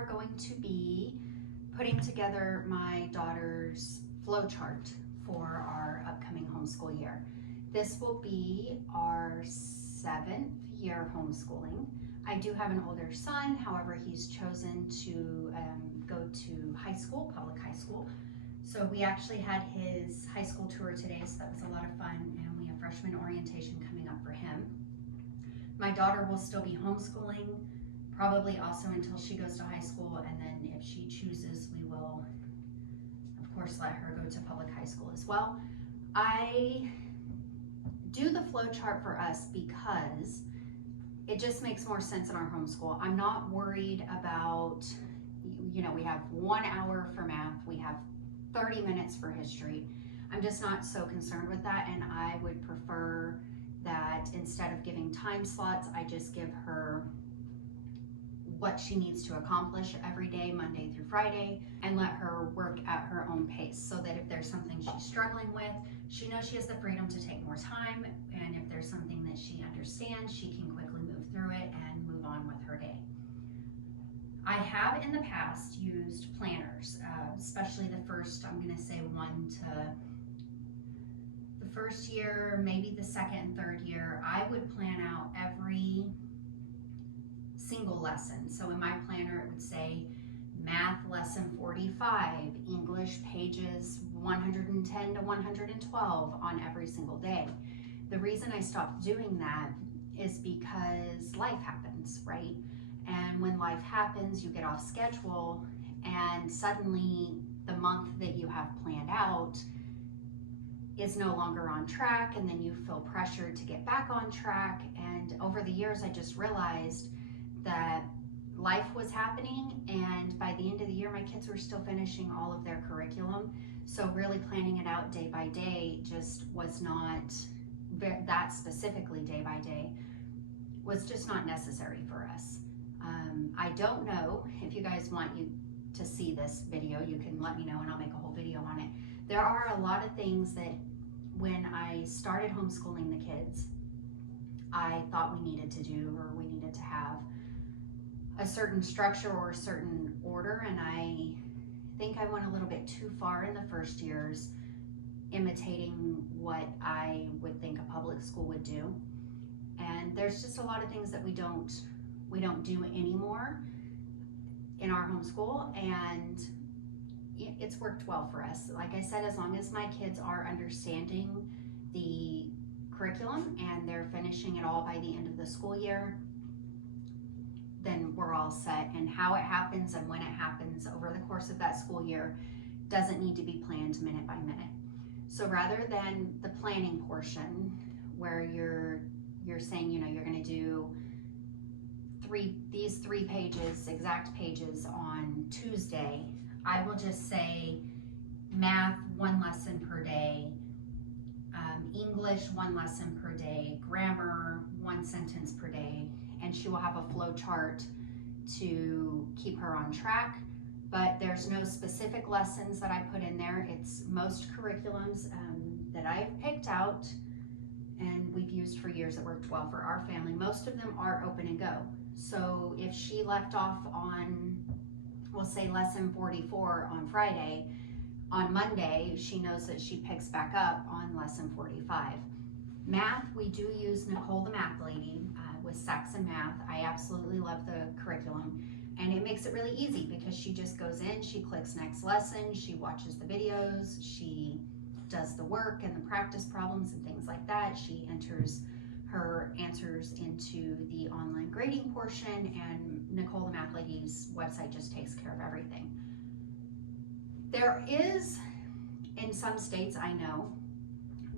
are going to be putting together my daughter's flow chart for our upcoming homeschool year. This will be our 7th year homeschooling. I do have an older son, however, he's chosen to go to high school, public high school. So we actually had his high school tour today, so that was a lot of fun, and we have freshman orientation coming up for him. My daughter will still be homeschooling, probably also until she goes to high school, and then if she chooses, we will, of course, let her go to public high school as well. I do the flow chart for us because it just makes more sense in our homeschool. I'm not worried about, you know, we have 1 hour for math, we have 30 minutes for history. I'm just not so concerned with that, and I would prefer that instead of giving time slots, I just give her what she needs to accomplish every day, Monday through Friday, and let her work at her own pace, so that if there's something she's struggling with, she knows she has the freedom to take more time, and if there's something that she understands, she can quickly move through it and move on with her day. I have in the past used planners, especially the first, I'm gonna say the first year, maybe the second and third year. I would plan out every single lesson. So in my planner, it would say math lesson 45, English pages 110 to 112 on every single day. The reason I stopped doing that is because life happens, right? And when life happens, you get off schedule, and suddenly the month that you have planned out is no longer on track, and then you feel pressured to get back on track. And over the years, I just realized that life was happening, and by the end of the year, my kids were still finishing all of their curriculum. So really planning it out day by day just was not, that specifically day by day, was just not necessary for us. I don't know if you guys want to see this video, you can let me know and I'll make a whole video on it. There are a lot of things that when I started homeschooling the kids, I thought we needed to do, or we needed to have a certain structure or a certain order, and I think I went a little bit too far in the first years, imitating what I would think a public school would do. And there's just a lot of things that we don't do anymore in our homeschool, and it's worked well for us. Like I said, as long as my kids are understanding the curriculum and they're finishing it all by the end of the school year, then we're all set. And how it happens and when it happens over the course of that school year doesn't need to be planned minute by minute. So rather than the planning portion where you're saying, you know, you're going to do these 3 pages, exact pages on Tuesday, I will just say math 1 lesson per day, English 1 lesson per day, grammar 1 sentence per day, and she will have a flow chart to keep her on track. But there's no specific lessons that I put in there. It's most curriculums that I've picked out and we've used for years that worked well for our family. Most of them are open and go. So if she left off on, we'll say lesson 44 on Friday, on Monday, she knows that she picks back up on lesson 45. Math, we do use Nicole the Math Lady with Saxon Math. I absolutely love the curriculum, and it makes it really easy because she just goes in, she clicks next lesson, she watches the videos, she does the work and the practice problems and things like that. She enters her answers into the online grading portion, and Nicole the Math Lady's website just takes care of everything. There is, in some states I know,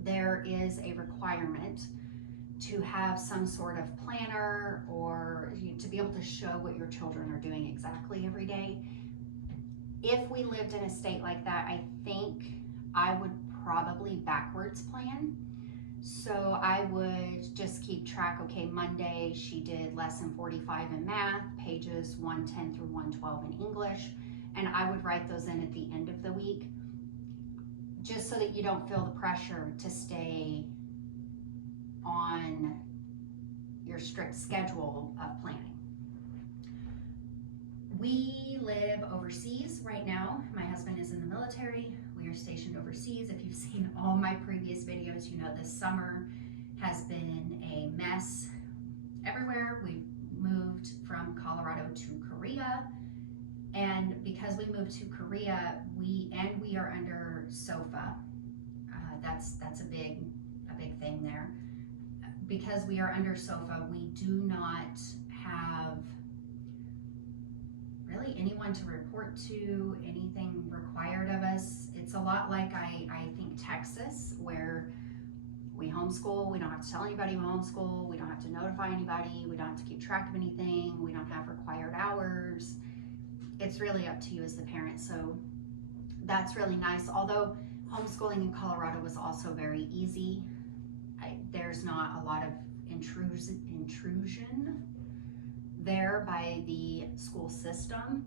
there is a requirement to have some sort of planner or to be able to show what your children are doing exactly every day. If we lived in a state like that, I think I would probably backwards plan. So I would just keep track, okay, Monday she did lesson 45 in math, pages 110 through 112 in English, and I would write those in at the end of the week, just so that you don't feel the pressure to stay on your strict schedule of planning. We live overseas right now. My husband is in the military. We are stationed overseas. If you've seen all my previous videos, you know this summer has been a mess everywhere. We've moved from Colorado to Korea. And because we moved to Korea, we are under SOFA. That's a big thing there. Because we are under SOFA, we do not have really anyone to report to, anything required of us. It's a lot like I think Texas, where we homeschool. We don't have to tell anybody we homeschool. We don't have to notify anybody. We don't have to keep track of anything. We don't have required hours. It's really up to you as the parent. So that's really nice. Although homeschooling in Colorado was also very easy. There's not a lot of intrusion there by the school system.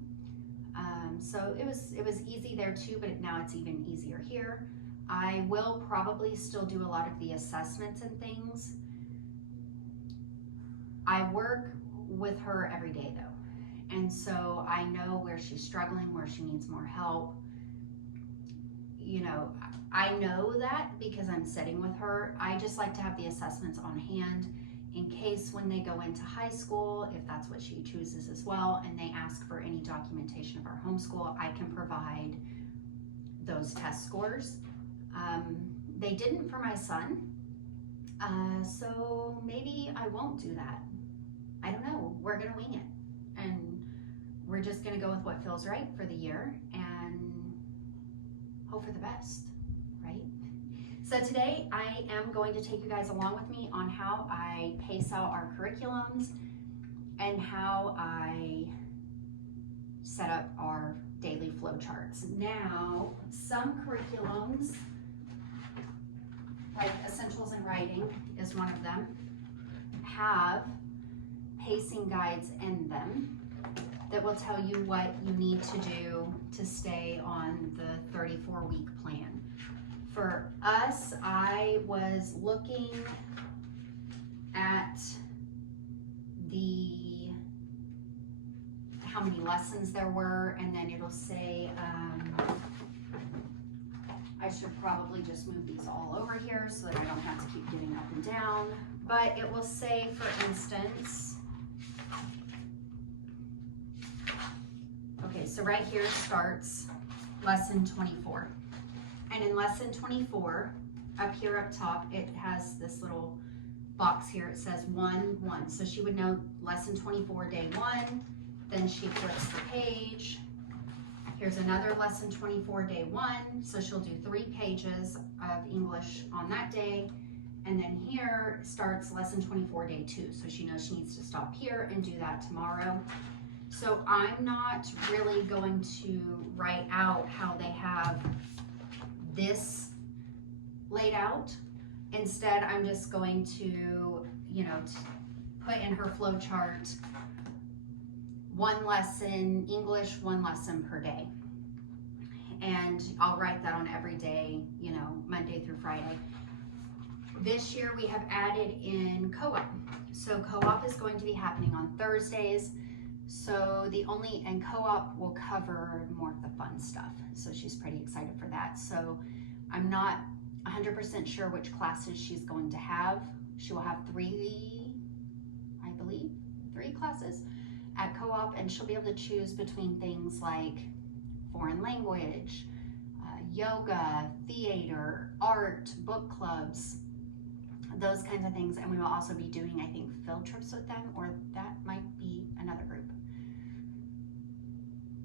So it was easy there too, but now it's even easier here. I will probably still do a lot of the assessments and things. I work with her every day though. And so I know where she's struggling, where she needs more help. You know, I know that because I'm sitting with her. I just like to have the assessments on hand in case when they go into high school, if that's what she chooses as well, and they ask for any documentation of our homeschool, I can provide those test scores. They didn't for my son, so maybe I won't do that. I don't know. We're gonna wing it, and we're just gonna go with what feels right for the year and hope for the best, right? So today I am going to take you guys along with me on how I pace out our curriculums and how I set up our daily flow charts. Now, some curriculums, like Essentials in Writing is one of them, have pacing guides in them that will tell you what you need to do to stay on the 34-week plan. For us, I was looking at how many lessons there were, and then it'll say, I should probably just move these all over here so that I don't have to keep getting up and down. But it will say, for instance, okay, so right here starts lesson 24. And in lesson 24, up here up top, it has this little box here. It says 1-1. So she would know lesson 24, day 1. Then she flips the page. Here's another lesson 24, day 1. So she'll do 3 pages of English on that day. And then here starts lesson 24, day 2. So she knows she needs to stop here and do that tomorrow. So I'm not really going to write out how they have this laid out. Instead, I'm just going to, put in her flow chart 1 lesson English, 1 lesson per day. And I'll write that on every day, Monday through Friday. This year we have added in co-op. So co-op is going to be happening on Thursdays. So and co-op will cover more of the fun stuff. So she's pretty excited for that. So I'm not 100% sure which classes she's going to have. She will have 3 classes at co-op, and she'll be able to choose between things like foreign language, yoga, theater, art, book clubs, those kinds of things. And we will also be doing, I think, field trips with them, or that might be another group.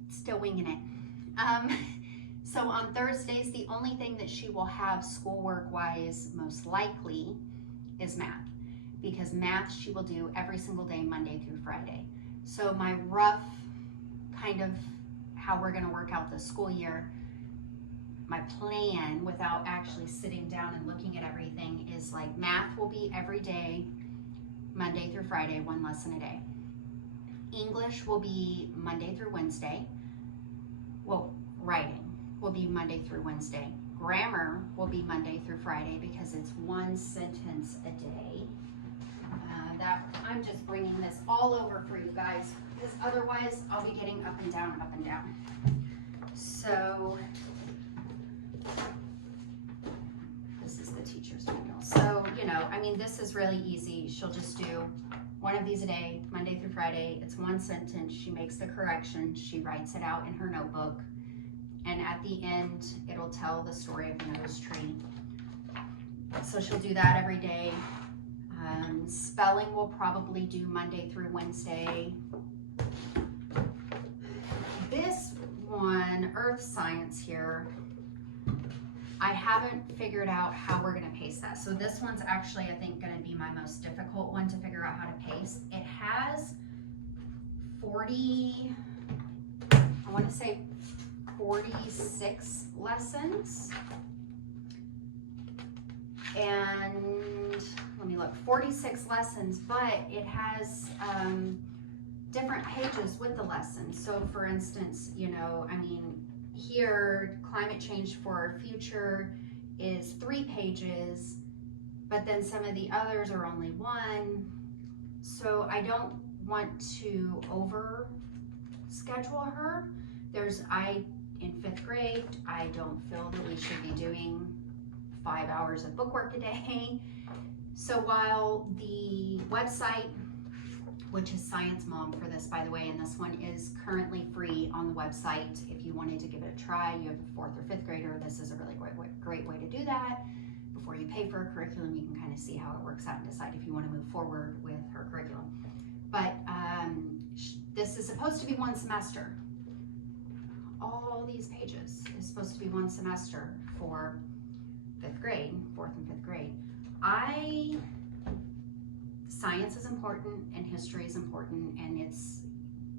Still winging it. So on Thursdays, the only thing that she will have schoolwork-wise, most likely, is math. Because math she will do every single day, Monday through Friday. So my rough kind of how we're gonna work out the school year, my plan without actually sitting down and looking at everything is like math will be every day, Monday through Friday, 1 lesson a day. English will be Monday through Wednesday. Well, writing will be Monday through Wednesday. Grammar will be Monday through Friday because it's 1 sentence a day. That I'm just bringing this all over for you guys, because otherwise I'll be getting up and down, up and down. So this is the teacher's manual. So, you know, I mean, this is really easy. She'll just do one of these a day, Monday through Friday. It's one sentence. She makes the correction. She writes it out in her notebook. And at the end, it'll tell the story of the nose tree. So she'll do that every day. Spelling will probably do Monday through Wednesday. This one, Earth Science here, I haven't figured out how we're gonna paste that. So this one's actually, I think, gonna be my most difficult one to figure out how to paste. It has 40, I wanna say 46 lessons. And let me look, 46 lessons, but it has different pages with the lessons. So for instance, you know, I mean, here, climate change for our future is 3 pages, but then some of the others are only 1. So I don't want to over schedule her. In 5th grade, I don't feel that we should be doing 5 hours of bookwork a day. So while the website, which is Science Mom for this, by the way, and this one is currently free on the website. If you wanted to give it a try, you have a 4th or 5th grader, this is a really great way to do that. Before you pay for a curriculum, you can kind of see how it works out and decide if you want to move forward with her curriculum. But this is supposed to be 1 semester. All these pages is supposed to be 1 semester for 5th grade, 4th and 5th grade. Science is important and history is important, and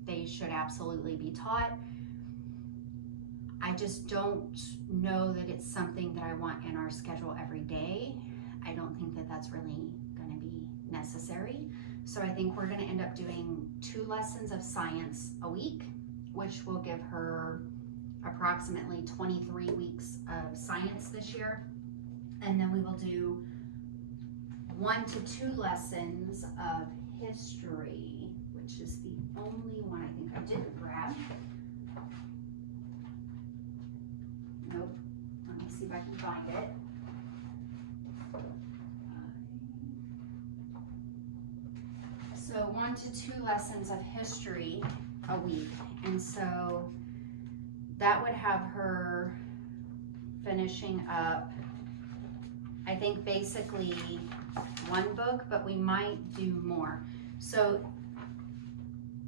they should absolutely be taught. I just don't know that it's something that I want in our schedule every day. I don't think that that's really going to be necessary. So I think we're going to end up doing 2 lessons of science a week, which will give her approximately 23 weeks of science this year. And then we will do 1 to 2 lessons of history, which is the only one I think I didn't grab. Nope. Let me see if I can find it. So 1 to 2 lessons of history a week. And so that would have her finishing up, I think, basically 1 book, but we might do more. So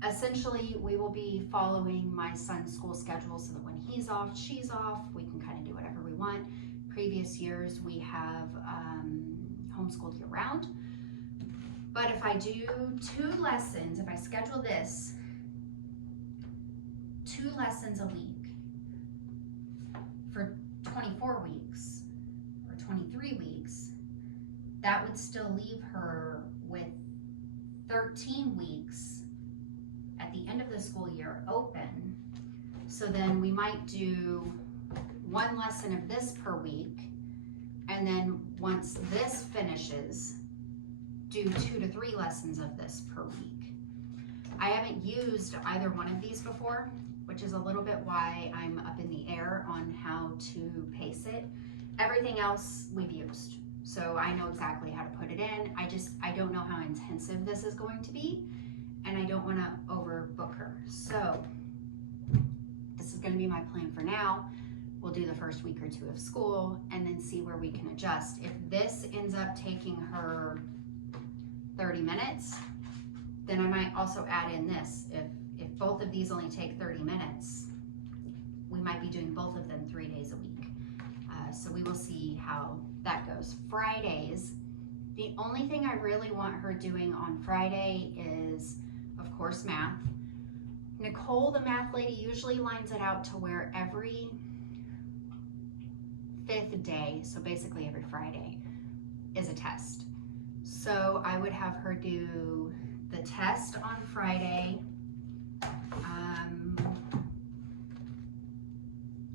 essentially we will be following my son's school schedule so that when he's off, she's off, we can kind of do whatever we want. Previous years we have homeschooled year round. But if I do 2 lessons, if I schedule this, 2 lessons a week for 24 weeks or 23 weeks, that would still leave her with 13 weeks at the end of the school year open. So then we might do 1 lesson of this per week, and then once this finishes, do 2 to 3 lessons of this per week. I haven't used either one of these before, which is a little bit why I'm up in the air on how to pace it. Everything else we've used, so I know exactly how to put it in. I don't know how intensive this is going to be, and I don't want to overbook her. So this is going to be my plan for now. We'll do the first week or 2 of school and then see where we can adjust. If this ends up taking her 30 minutes, then I might also add in this. If both of these only take 30 minutes, we might be doing both of them 3 days a week. So we will see how that goes. Fridays, the only thing I really want her doing on Friday is, of course, math. Nicole, the math lady, usually lines it out to where every 5th day, so basically every Friday, is a test. So I would have her do the test on Friday,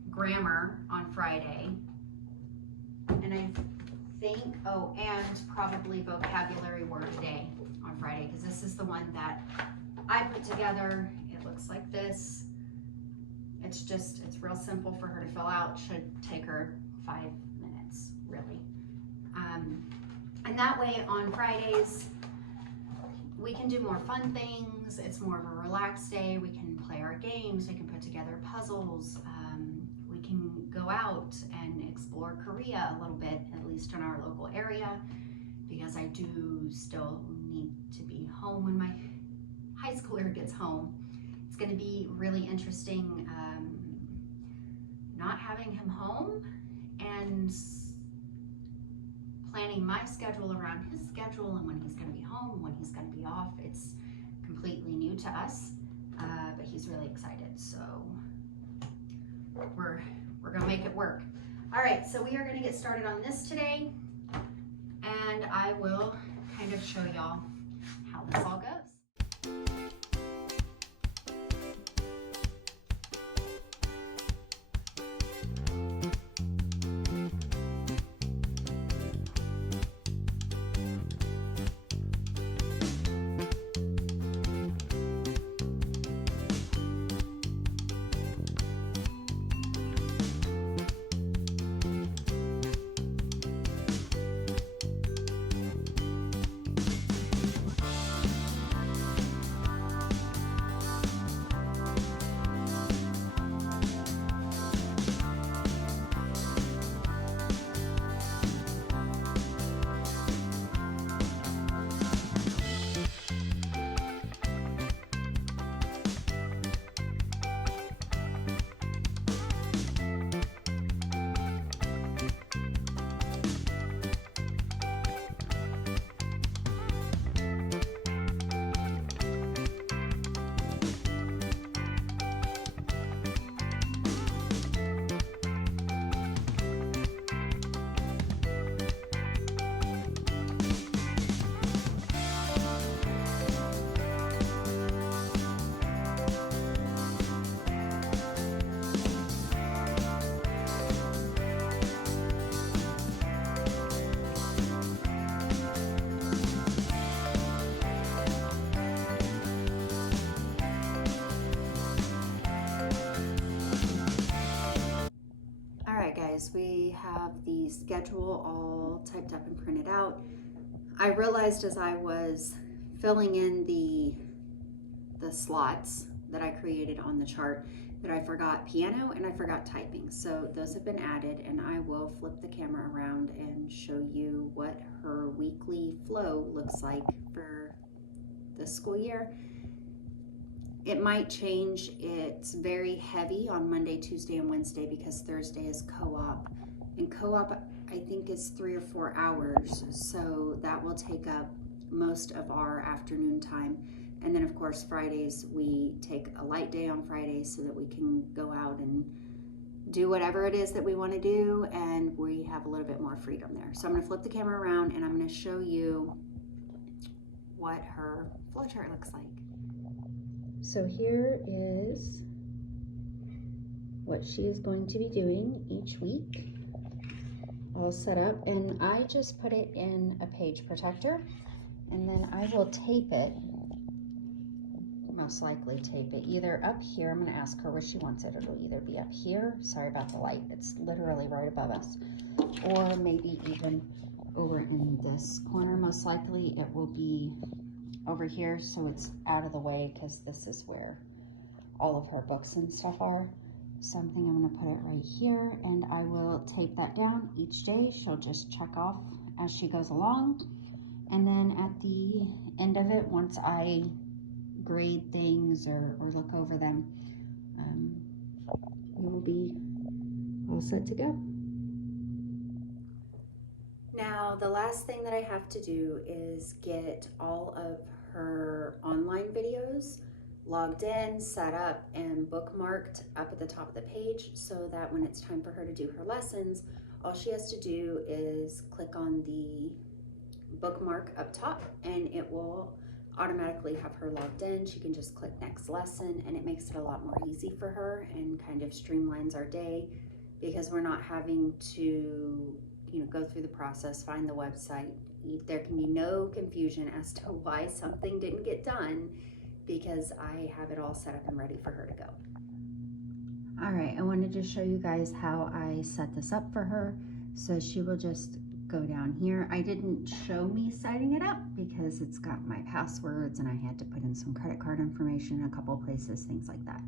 grammar on Friday, and I think, oh, and probably vocabulary word day on Friday, because this is the one that I put together. It looks like this. It's real simple for her to fill out. Should take her 5 minutes, really. And that way on Fridays, we can do more fun things. It's more of a relaxed day. We can play our games. We can put together puzzles. We can go out and explore Korea a little bit, at least in our local area, because I do still need to be home when my high schooler gets home. It's going to be really interesting not having him home and planning my schedule around his schedule and when he's going to be home and when he's going to be off. It's completely new to us, but he's really excited, so we're going to make it work. All right, so we are going to get started on this today, and I will kind of show y'all how this all goes. Guys, we have the schedule all typed up and printed out. I realized as I was filling in the slots that I created on the chart that I forgot piano and I forgot typing. So those have been added, and I will flip the camera around and show you what her weekly flow looks like for this school year. It might change. It's very heavy on Monday, Tuesday, and Wednesday because Thursday is co-op. And co-op, I think, is 3 or 4 hours. So that will take up most of our afternoon time. And then, of course, Fridays, we take a light day on Fridays so that we can go out and do whatever it is that we want to do. And we have a little bit more freedom there. So I'm going to flip the camera around and I'm going to show you what her flow chart looks like. So here is what she is going to be doing each week, all set up, and I just put it in a page protector, and then I will tape it, most likely tape it either up here. I'm going to ask her where she wants it. It'll either be up here, sorry about the light, it's literally right above us, or maybe even over in this corner. Most likely it will be over here, so it's out of the way because this is where all of her books and stuff are. So I'm going to put it right here, and I will tape that down each day. She'll just check off as she goes along, and then at the end of it, once I grade things or look over them, we will be all set to go. Now, the last thing that I have to do is get all of her online videos logged in, set up, and bookmarked up at the top of the page so that when it's time for her to do her lessons, all she has to do is click on the bookmark up top and it will automatically have her logged in. She can just click next lesson, and it makes it a lot more easy for her and kind of streamlines our day because we're not having to go through the process, find the website. There can be no confusion as to why something didn't get done, because I have it all set up and ready for her to go. All right, I wanted to show you guys how I set this up for her. So she will just go down here. I didn't show me setting it up because it's got my passwords and I had to put in some credit card information in a couple of places, things like that.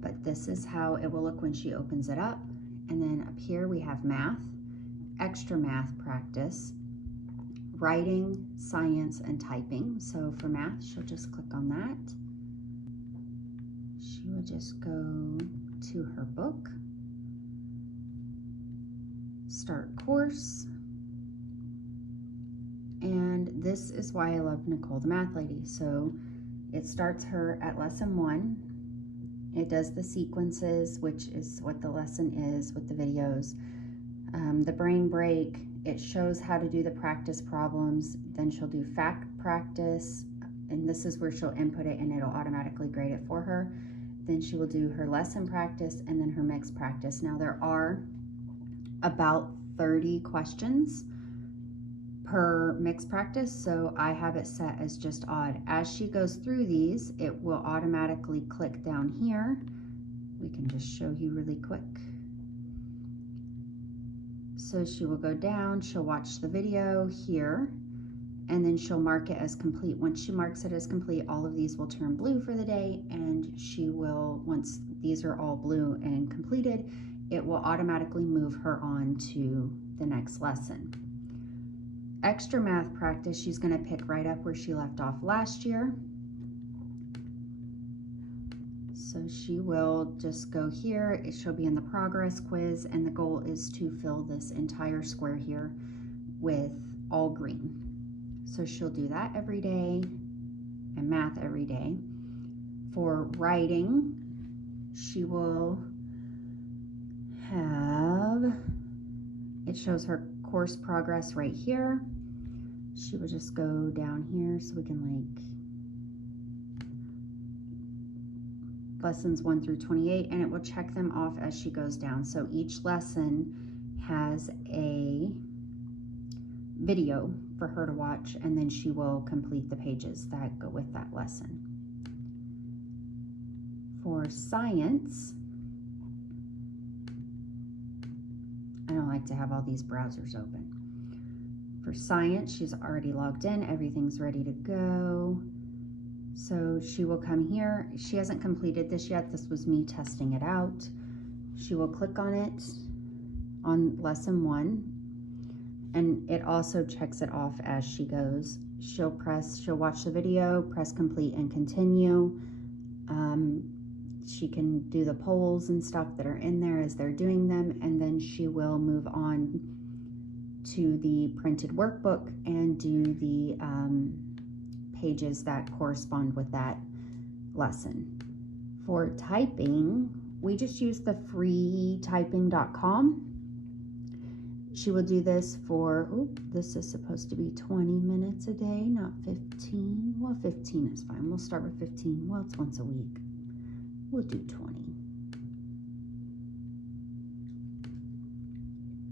But this is how it will look when she opens it up. And then up here we have math, extra math practice, writing, science, and typing. So for math, she'll just click on that. She will just go to her book, start course, and this is why I love Nicole the Math Lady. So it starts her at lesson 1. It does the sequences, which is what the lesson is with the videos. The brain break, it shows how to do the practice problems. Then she'll do fact practice, and this is where she'll input it and it'll automatically grade it for her. Then she will do her lesson practice and then her mixed practice. Now there are about 30 questions per mixed practice, so I have it set as just odd. As she goes through these, it will automatically click down here. We can just show you really quick. So she will go down, she'll watch the video here, and then she'll mark it as complete. Once she marks it as complete, all of these will turn blue for the day, and she will, once these are all blue and completed, it will automatically move her on to the next lesson. Extra math practice, she's going to pick right up where she left off last year. So she will just go here, she'll be in the progress quiz, and the goal is to fill this entire square here with all green. So she'll do that every day, and math every day. For writing, she will have, it shows her course progress right here. She will just go down here so we can like lessons 1 through 28, and it will check them off as she goes down. So each lesson has a video for her to watch, and then she will complete the pages that go with that lesson. For science, I don't like to have all these browsers open. For science, she's already logged in, everything's ready to go. So she will come here. She hasn't completed this yet. This was me testing it out. She will click on it on lesson 1, and it also checks it off as she goes. She'll watch the video, press complete and continue. She can do the polls and stuff that are in there as they're doing them, and then she will move on to the printed workbook and do the pages that correspond with that lesson. For typing, we just use the freetyping.com. She will do this for, this is supposed to be 20 minutes a day, not 15. Well, 15 is fine. We'll start with 15. Well, it's once a week. We'll do 20.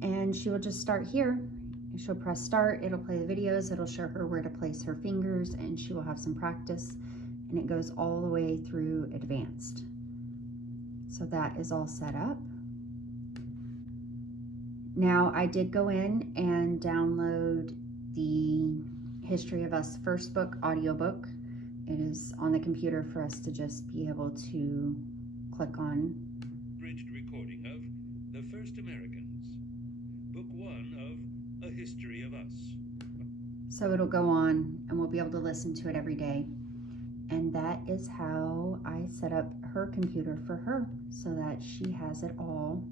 And she will just start here. She'll press start, it'll play the videos, it'll show her where to place her fingers, and she will have some practice, and it goes all the way through advanced. So that is all set up. Now I did go in and download the History of Us first book audiobook. It is on the computer for us to just be able to click on. Bridged recording of The First Americans, Book 1 of A History of Us. So it'll go on and we'll be able to listen to it every day. And that is how I set up her computer for her so that she has it all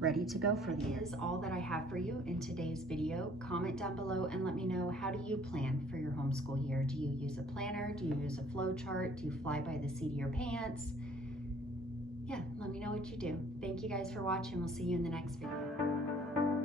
ready to go for the year. That is all that I have for you in today's video. Comment down below and let me know, how do you plan for your homeschool year? Do you use a planner? Do you use a flow chart? Do you fly by the seat of your pants? Yeah, let me know what you do. Thank you guys for watching. We'll see you in the next video.